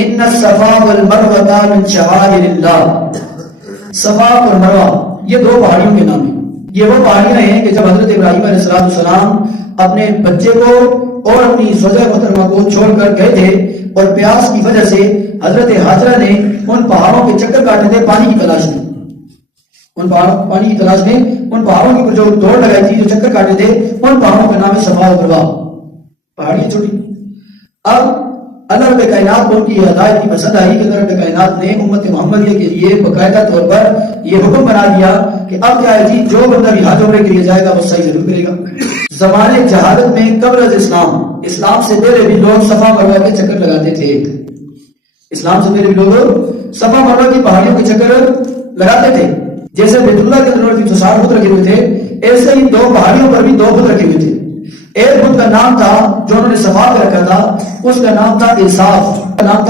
ان الصفا والمروہ من شعائر اللہ. صفا اور مروہ یہ دو پہاڑیوں کے نام ہیں. یہ وہ پہاڑیاں ہیں کہ جب حضرت ابراہیم علیہ السلام اپنے بچے کو اور اپنی زوجہ محترمہ کو چھوڑ کر گئے تھے اور پیاس کی وجہ سے حضرت ہاجرہ نے ان پہاڑوں کے چکر کاٹے تھے پانی کی تلاش میں. پانی کی تلاش میں ان پہاڑوں کے اوپر جو دوڑ لگائی تھی، جو چکر کاٹے تھے، ان پہاڑوں کا نام ہے صفا و مروہ. پہاڑی چھوٹی. اب اللہ رب کائنات کو ان کی ہدایت کی پسند آئی کہ اللہ رب کائنات نے امت محمدیہ کے لیے باقاعدہ طور پر یہ حکم بنا دیا کہ اب کیا ہے جی، جو بندہ بھی حج عمرے کے لیے جائے گا وہ صحیح ضرور کرے گا. زمانے جہالت میں قبل از اسلام سے پہلے بھی لوگ صفا مروہ کے چکر لگاتے تھے. اسلام سے پہلے بھی لوگ صفا مروہ کی پہاڑیوں کے چکر لگاتے تھے. جیسے بیت اللہ کے اندر 4 بت رکھے ہوئے تھے، ایسے ہی 2 پہاڑیوں پر بھی 2 بت رکھے ہوئے تھے. ایک بت کا نام تھا جو انہوں نے صفا پہ رکھا تھا، اس کا نام تھا انصاف.